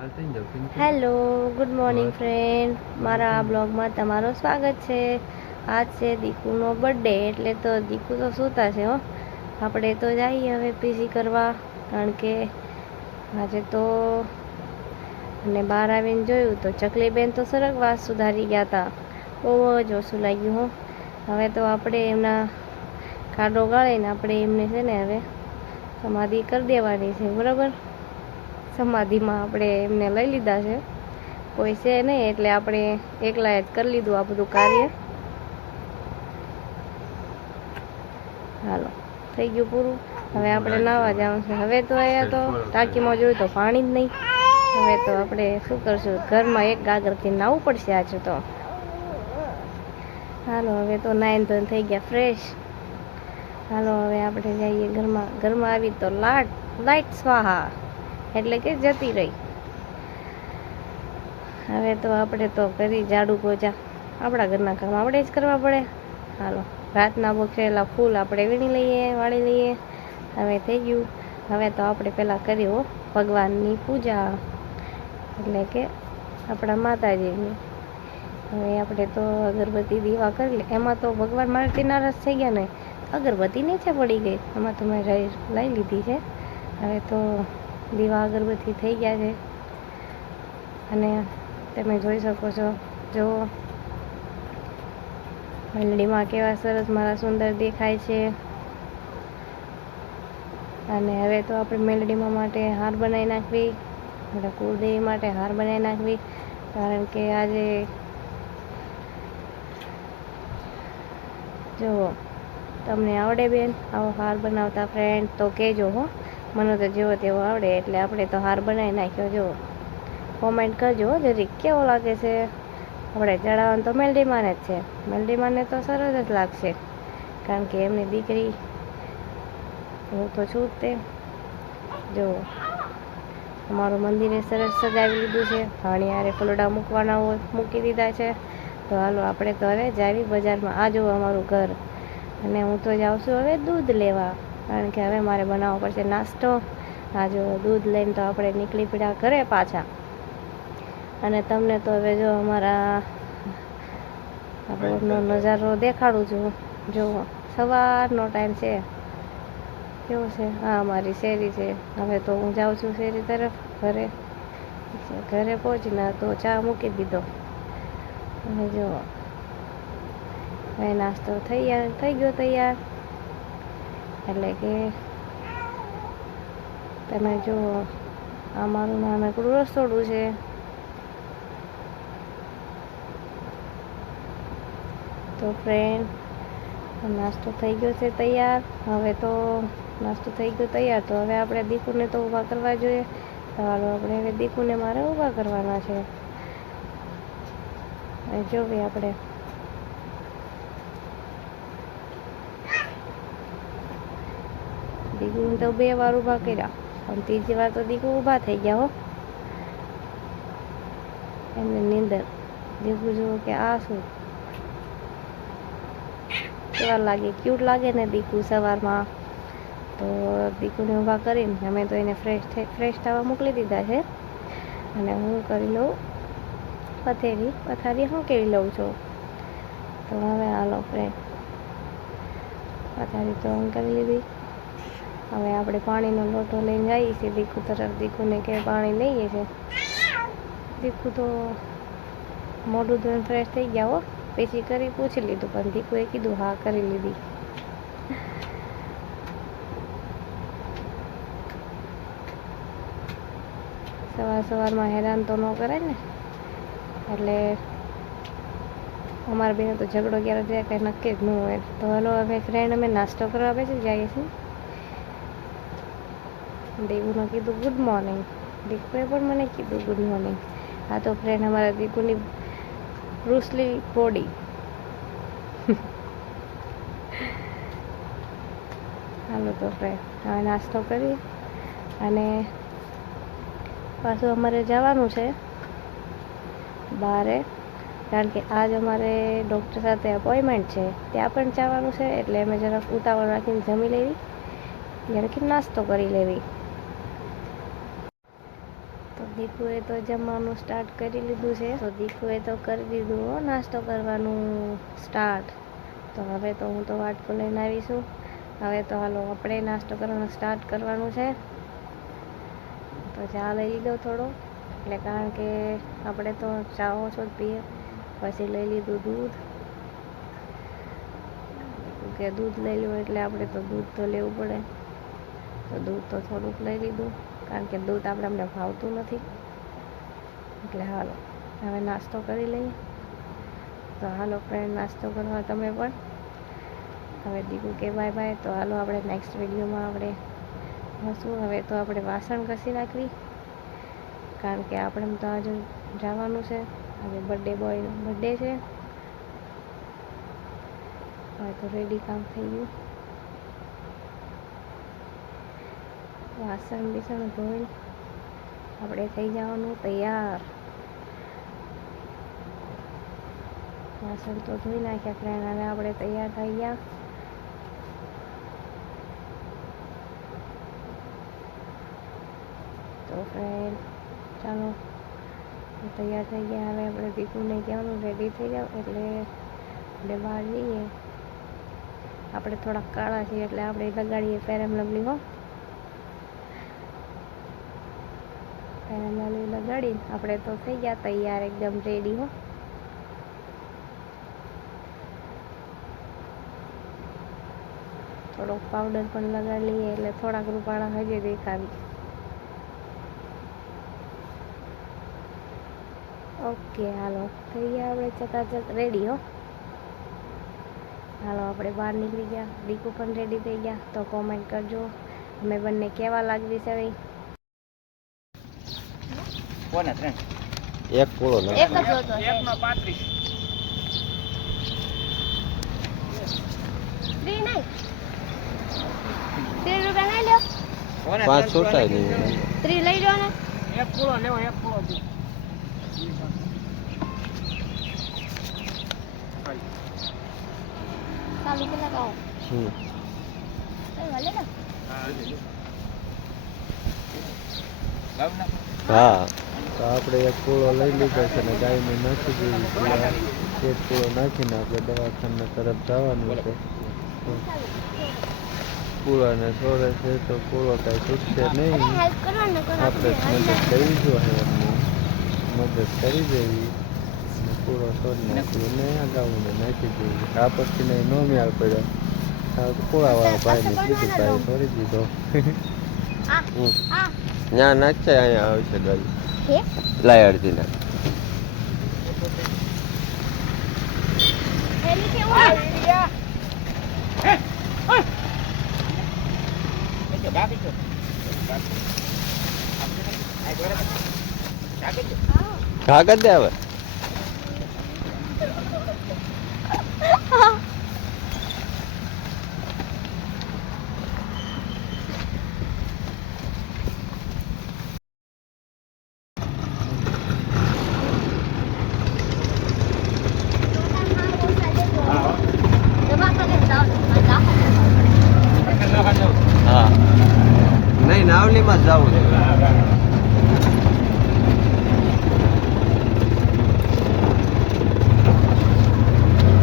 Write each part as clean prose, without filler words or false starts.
Hello, good morning friend. મારા આ બ્લોગમાં તમારું સ્વાગત છે. આજ છે દીકુનો બર્થડે, એટલે તો દીકુ તો સૂતા છે હો. આપણે તો જઈએ હવે પીસી કરવા, કારણ કે આજે તો અને બહાર આવીને જોયું તો ચકલીબેન તો સરગવા સુધારી ગયા હતા. બહુ જ ઓછું લાગ્યું હો. હવે તો આપણે એમના ખાડો ગાળીને આપણે એમને છે ને હવે સમાધિ કરી દેવાની છે, બરાબર. સમાધિમાં આપણે એમને લઈ લીધા છે, કોઈ છે નહીં, એટલે આપણે એકલા જ કરી લીધું આ બધું કાર્ય. હાલો, થઈ ગયું પૂરું. હવે આપણે નાહવા જવાનું છે. હવે તો અહીંયા તો ટાંકીમાં જોયું તો પાણી જ નહીં. હવે તો આપણે શું કરશું, ઘરમાં એક ગાગરથી નાહવું પડશે આજે તો. હાલો, હવે તો નાઈન ધોઈને થઈ ગયા ફ્રેશ. હાલો, હવે આપણે જઈએ ઘરમાં. ઘરમાં આવી તો લાઈટ સ્વાહા, એટલે કે જતી રહી. હવે તો આપણે તો કરી ઝાડુ પોચા, આપણા ઘરના કામ આપણે જ કરવા પડે. હાલો, રાતના બખરેલા ફૂલ આપણે વીણી લઈએ, વાળી લઈએ. હવે થઈ ગયું. હવે તો આપણે પહેલાં કર્યું ભગવાનની પૂજા, એટલે કે આપણા માતાજીની. હવે આપણે તો અગરબત્તી દીવા કરી લે. એમાં તો ભગવાન મારાથી નારાજ થઈ ગયા ને, અગરબત્તી નીચે પડી ગઈ. એમાં તો મેં લઈ લીધી છે. હવે તો દીવા અગરબત્તી થઈ ગયા છે, અને તમે જોઈ શકો છો, જો મેલડીમાં કેવા સરસ મારા સુંદર દેખાય છે. અને હવે તો આપણે મેલડીમાં માટે હાર બનાવી નાખવી, આપણા કુળદેવી માટે હાર બનાવી નાખવી, કારણ કે આજે જુઓ, તમને આવડે બેન આવો હાર બનાવતા ફ્રેન્ડ? તો કહેજો હો. મને તો જેવો તેવો આવડે, એટલે આપણે તો હાર બનાવી નાખ્યો. જુઓ, કોમેન્ટ કરજો જરીક કેવો લાગે છે. આપણે ચડાવવાનું તો મેલડીમાને જ છે. મેલડીમાને તો સરસ જ લાગશે, કારણ કે એમની દીકરી હું તો છું જ તે. જુઓ, અમારું મંદિરે સરસ સજાવી લીધું છે. ભાણિયારે ફૂલડા મૂકવાના હોય, મૂકી દીધા છે. તો હાલો, આપણે તો હવે જાવી બજારમાં. આ જુઓ અમારું ઘર. અને હું તો જાઉં છું હવે દૂધ લેવા, કારણ કે હવે મારે બનાવવો પડશે નાસ્તો. આ જો દૂધ લઈને તો આપણે નીકળી પડ્યા ઘરે પાછા. અને તમને તો હવે જો અમારા રોડનો નજારો દેખાડું છું. જુઓ, સવારનો ટાઈમ છે, કેવો છે. હા, અમારી શેરી છે. હવે તો હું જાઉં છું શેરી તરફ. ઘરે પહોંચીને તો ચા મૂકી દીધો. હવે જુઓ, હવે નાસ્તો થઈ ગયો તૈયાર. એટલે કે તમે જુઓ, આ મારું નાનકડું રસોડું છે. તો ફ્રેન્ડ, નાસ્તો થઈ ગયો છે તૈયાર. હવે તો નાસ્તો થઈ ગયો તૈયાર, તો હવે આપણે દીકુને તો ઊભા કરવા જોઈએ. તો હાલો, આપણે હવે દીકુને મારે ઊભા કરવાના છે. જોઈએ આપણે. દીકુને તો 2 વાર ઊભા કર્યા, પણ ત્રીજી વાર તો દીકુ ઊભા થઈ ગયા હો. એમને નીંદર. દીકુ જુઓ કે આ શું કેવા લાગે, ક્યુટ લાગે ને દીકુ સવારમાં. તો દીકુને ઊભા કરીને અમે તો એને ફ્રેશ થવા મોકલી દીધા છે. અને હું કરી લઉં પથારી હું કેવી લઉં છું. તો હવે હાલો ફ્રેન્ડ, પથારી તો હું કરી લીધી. હવે આપણે પાણીનો લોટો લઈને જઈએ છીએ દીકુ તરફ. દીકુને કે પાણી લઈએ છે. દીકુ તો મોઢું ધોઈને ફ્રેશ થઈ ગયા હો. પછી કરી પૂછી લીધું, પણ દીકુએ કીધું હા કરી લીધી. સવારમાં હેરાન તો ન કરે ને, એટલે અમારા બેનો તો ઝઘડો ક્યારે જાય કંઈ નક્કી જ ન હોય. તો હાલો, હવે ફ્રેન્ડ અમે નાસ્તો કરવા બેસી જઈએ છીએ. દીકુને કીધું ગુડ મોર્નિંગ. દીકુએ પણ મને કીધું ગુડ મોર્નિંગ. આ તો ફ્રેન્ડ અમારા દીકુની બ્રુસલી બોડી. હાલો તો ફ્રેન્ડ, હવે નાસ્તો કરીએ. અને પાછું અમારે જવાનું છે બહારે, કારણ કે આજ અમારે ડૉક્ટર સાથે અપોઇન્ટમેન્ટ છે. ત્યાં પણ જવાનું છે, એટલે અમે જરાક ઉતાવળ રાખીને જમી લેવી, યાર કે નાસ્તો કરી લેવી. તો દીકુએ તો જમવાનું સ્ટાર્ટ કરી લીધું છે. તો દીકુએ તો કરી દીધું હો નાસ્તો કરવાનું સ્ટાર્ટ. તો હવે તો હું તો વાટકો લઈને આવીશું. હવે તો હાલો આપણે નાસ્તો કરવાનું સ્ટાર્ટ કરવાનું છે. તો ચા લઈ લીધો થોડો, એટલે કારણ કે આપણે તો ચા ઓછો જ પીએ. પછી લઈ લીધું દૂધ, કે દૂધ લઈ લેવું એટલે આપણે તો દૂધ તો લેવું પડે. તો દૂધ તો થોડુંક લઈ લીધું, કારણ કે દૂધ અમને ભાવતું નથી. એટલે હાલો હવે નાસ્તો કરી લઈએ. તો હાલો ફ્રેન્ડ, નાસ્તો કરવા તમે પણ. હવે દીકુ કે બાય બાય. તો હાલો આપણે નેક્સ્ટ વિડીયોમાં આપણે હશું. હવે તો આપણે વાસણ ઘસી નાખવી, કારણ કે આપણે તો આજે જવાનું છે. આજે બર્થડે બોયનો બર્થડે છે. હવે તો રેડી કામ થઈ ગયું. વાસણ બીસણ ધોઈ આપણે થઈ જવાનું તૈયાર. વાસણ તો ધોઈ નાખ્યા ફ્રેન્ડ. હવે આપણે તૈયાર થઈ ગયા. તો ફ્રેન્ડ ચાલો તૈયાર થઈ ગયા. હવે આપણે દીકુને કહેવાનું રેડી થઈ જાવ, એટલે આપણે બહાર જઈએ. આપણે થોડાક કાળા છીએ એટલે આપણે લગાડીએ ફેર એન્ડ લવલી. હો, ફેર એન્ડ લવલી લગાડી આપણે તો થઈ ગયા તૈયાર, એકદમ રેડી. હો, થોડોક પાવડર પણ લગાડી લઈએ એટલે થોડાક રૂપાળા હજી દેખાવી. ઓકે હાલો થઈ ગયા આપણે ચકાચક રેડી. હો, હાલો આપણે બહાર નીકળી ગયા. દીકુ પણ રેડી થઈ ગયા. તો કોમેન્ટ કરજો અમે બંને કેવા લાગવી છે. કોને ત્રણ એક પૂળો એક જ હતો, એકનો 35 ફ્રી નહીં. 30 રૂપિયા નહીં લ્યો, કોને 5 છૂટાય નહીં. 30 લઈ લો ને. એક પૂળો લેવો, એક પૂળો દે. ચાલુ કે લગાવો. ભલે ને. હા, તો આપણે એક પૂળો લઈ લીધો છે ને ગાયને નાખી દીધી છે. એક પૂળો નાખીને આપણે દવાખાના તરફ જવાનું છે. પૂળાને છોડે છે તો પૂળો કાંઈ છૂટશે નહીં. આપણે મદદ કરીશું, એમની મદદ કરી દેવી. પૂરો છોડી નાખીને અગાઉને નાખી દેવી. આ પછી નહીં નો મેળ પડ્યો. પૂળાવાળા ભાઈને કીધું ભાઈ છોડી દીધો. ત્યાં નાખશે, અહીંયા આવશે ગાડી. લાય અડધી નાખ. ઘા કરી દે હવે. હા, નહીં નાવલીમાં જ જવું છે.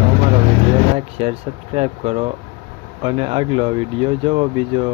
અમારો વિડીયો લાઈક શેર સબસ્ક્રાઈબ કરો અને આગલો વિડીયો જોવો બીજો.